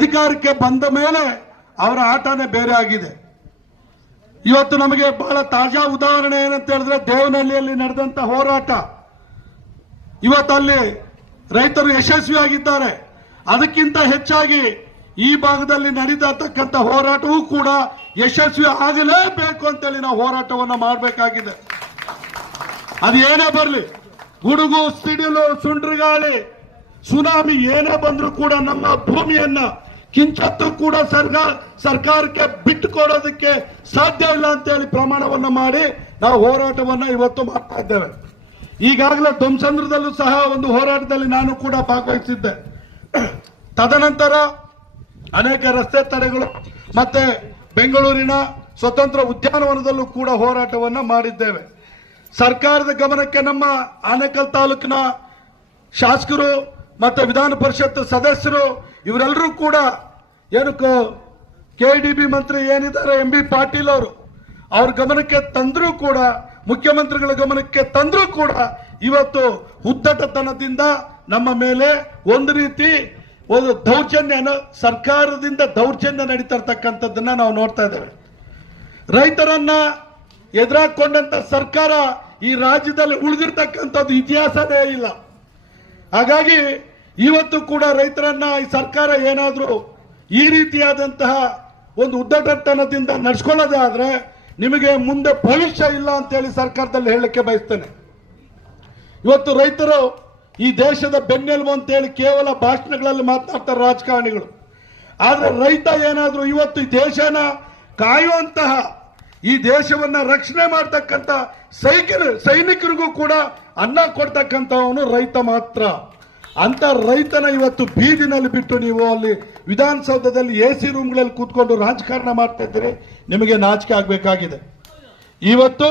ಅಧಿಕಾರಕ್ಕೆ ಬಂದ ಮೇಲೆ ಅವರ ಆಟನೇ ಬೇರೆ ಆಗಿದೆ. ಇವತ್ತು ನಮಗೆ ಬಹಳ ತಾಜಾ ಉದಾಹರಣೆ ಏನಂತ ಹೇಳಿದ್ರೆ ದೇವನಹಳ್ಳಿಯಲ್ಲಿ ನಡೆದಂತ ಹೋರಾಟ. ಇವತ್ತಲ್ಲಿ ರೈತರು ಯಶಸ್ವಿಯಾಗಿದ್ದಾರೆ. ಅದಕ್ಕಿಂತ ಹೆಚ್ಚಾಗಿ ಈ ಭಾಗದಲ್ಲಿ ನಡೀತಕ್ಕಂಥ ಹೋರಾಟವೂ ಕೂಡ ಯಶಸ್ವಿ ಆಗಲೇಬೇಕು ಅಂತೇಳಿ ನಾವು ಹೋರಾಟವನ್ನು ಮಾಡಬೇಕಾಗಿದೆ. ಅದು ಏನೇ ಬರಲಿ, ಗುಡುಗು, ಸಿಡಿಲು, ಸುಂಡ್ರಗಾಳಿ, ಸುನಾಮಿ ಏನೇ ಬಂದರೂ ಕೂಡ ನಮ್ಮ ಭೂಮಿಯನ್ನ ಕಿಂಚತ್ತೂ ಕೂಡ ಸರ್ಕಾರಕ್ಕೆ ಬಿಟ್ಟು ಕೊಡೋದಕ್ಕೆ ಸಾಧ್ಯ ಇಲ್ಲ ಅಂತೇಳಿ ಪ್ರಮಾಣವನ್ನ ಮಾಡಿ ನಾವು ಹೋರಾಟವನ್ನ ಇವತ್ತು ಮಾಡ್ತಾ ಇದ್ದೇವೆ. ಈಗಾಗಲೇ ಧ್ವಂಸಂದ್ರದಲ್ಲೂ ಸಹ ಒಂದು ಹೋರಾಟದಲ್ಲಿ ನಾನು ಕೂಡ ಭಾಗವಹಿಸಿದ್ದೆ. ತದನಂತರ ಅನೇಕ ರಸ್ತೆ ತಡೆಗಳು ಮತ್ತೆ ಬೆಂಗಳೂರಿನ ಸ್ವತಂತ್ರ ಉದ್ಯಾನವನದಲ್ಲೂ ಕೂಡ ಹೋರಾಟವನ್ನ ಮಾಡಿದ್ದೇವೆ. ಸರ್ಕಾರದ ಗಮನಕ್ಕೆ ನಮ್ಮ ಆನೇಕಲ್ ತಾಲೂಕಿನ ಶಾಸಕರು ಮತ್ತೆ ವಿಧಾನ ಪರಿಷತ್ ಸದಸ್ಯರು ಇವರೆಲ್ಲರೂ ಕೂಡ ಏನು ಕೆಡಿಬಿ ಮಂತ್ರಿ ಏನಿದ್ದಾರೆ ಎಂ ಬಿ ಪಾಟೀಲ್ ಅವರು ಅವ್ರ ಗಮನಕ್ಕೆ ತಂದರೂ ಕೂಡ, ಮುಖ್ಯಮಂತ್ರಿಗಳ ಗಮನಕ್ಕೆ ತಂದರೂ ಕೂಡ ಇವತ್ತು ಉದ್ದಟತನದಿಂದ ನಮ್ಮ ಮೇಲೆ ಒಂದು ರೀತಿ ಒಂದು ದೌರ್ಜನ್ಯ, ಸರ್ಕಾರದಿಂದ ದೌರ್ಜನ್ಯ ನಡೀತಾ ಇರ್ತಕ್ಕಂಥದ್ದನ್ನ ನಾವು ನೋಡ್ತಾ ಇದ್ದೇವೆ. ರೈತರನ್ನ ಎದುರಾಕೊಂಡಂತ ಸರ್ಕಾರ ಈ ರಾಜ್ಯದಲ್ಲಿ ಉಳಿದಿರ್ತಕ್ಕಂಥದ್ದು ಇತಿಹಾಸನೇ ಇಲ್ಲ. ಹಾಗಾಗಿ ಇವತ್ತು ಕೂಡ ರೈತರನ್ನ ಈ ಸರ್ಕಾರ ಏನಾದರೂ ಈ ರೀತಿಯಾದಂತಹ ಒಂದು ಉದ್ದಟತನದಿಂದ ನಡೆಸ್ಕೊಳ್ಳೋದೇ ಆದ್ರೆ ನಿಮಗೆ ಮುಂದೆ ಭವಿಷ್ಯ ಇಲ್ಲ ಅಂತೇಳಿ ಸರ್ಕಾರದಲ್ಲಿ ಹೇಳಲಿಕ್ಕೆ ಬಯಸ್ತೇನೆ. ಇವತ್ತು ರೈತರು ಈ ದೇಶದ ಬೆನ್ನೆಲುಬು ಅಂತೇಳಿ ಕೇವಲ ಭಾಷಣಗಳಲ್ಲಿ ಮಾತನಾಡ್ತಾರೆ ರಾಜಕಾರಣಿಗಳು. ಆದ್ರೆ ರೈತ ಏನಾದ್ರೂ ಇವತ್ತು ಈ ದೇಶನ ಕಾಯುವಂತಹ, ಈ ದೇಶವನ್ನ ರಕ್ಷಣೆ ಮಾಡ್ತಕ್ಕಂಥ ಸೈನಿಕರಿಗೂ ಕೂಡ ಅನ್ನ ಕೊಡ್ತಕ್ಕಂಥವನು ರೈತ ಮಾತ್ರ. ಅಂತ ರೈತನ ಇವತ್ತು ಬೀದಿನಲ್ಲಿ ಬಿಟ್ಟು ನೀವು ಅಲ್ಲಿ ವಿಧಾನಸೌಧದಲ್ಲಿ ಎಸಿ ರೂಮ್ಗಳಲ್ಲಿ ಕೂತ್ಕೊಂಡು ರಾಜಕಾರಣ ಮಾಡ್ತಾ ಇದ್ದೀರಿ. ನಿಮಗೆ ನಾಚಿಕೆ ಆಗ್ಬೇಕಾಗಿದೆ. ಇವತ್ತು